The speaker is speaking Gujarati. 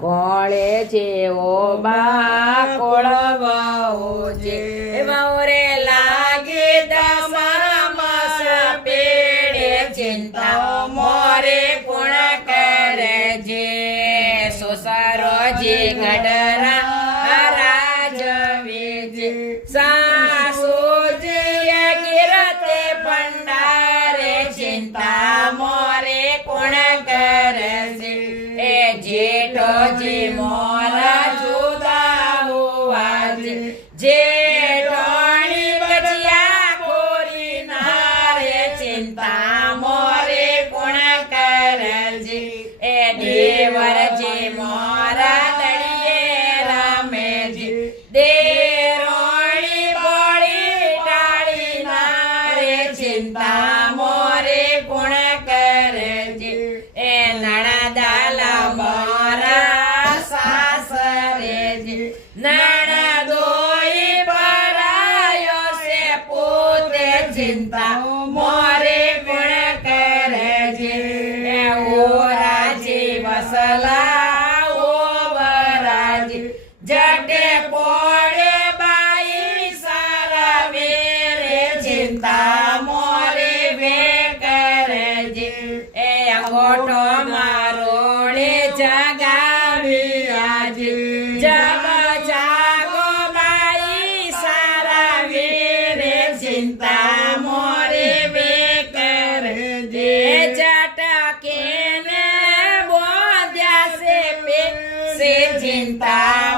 કોળે જેવો બાકોળ વહુજે વહુરે લાગી દમસ પેડે ચિંતા મોરે પૂર્ણ કરજે સોસરોજી ગઢરા રાજવીજી સાસુજી કિરતે ભંડારે ચિંતા મોરે પૂર્ણ કરજે એ જેઠોજી મોરા જુદા હોવાજી જેઠોણી બચિયા ખોરી નારે ચિંતા મોરે પૂર્ણ કરજે એ દેવરજી મોરા દળિયે રામેજી દેરોણી બોળી ટાળી નારે ચિંતા મોરે પૂર્ણ કરજે એ નણદાલા મોરા સાસરેજી નણદોઈ પરાયો છે પોતે ચિંતા મોરે પૂર્ણ કરજે એ ઓરાજી વસલા ઓવરાજી જટે પોડે બાઈ સારા વેરે ચિંતા મોરે વે કરજે એ અંગોઠો મારોડે જગાવી આજે જગ જાગો બાઈ સારા વેરે ચિંતા મોરે વે કરજે ચટકે ને બોધ્યા સે પે સે ચિંતા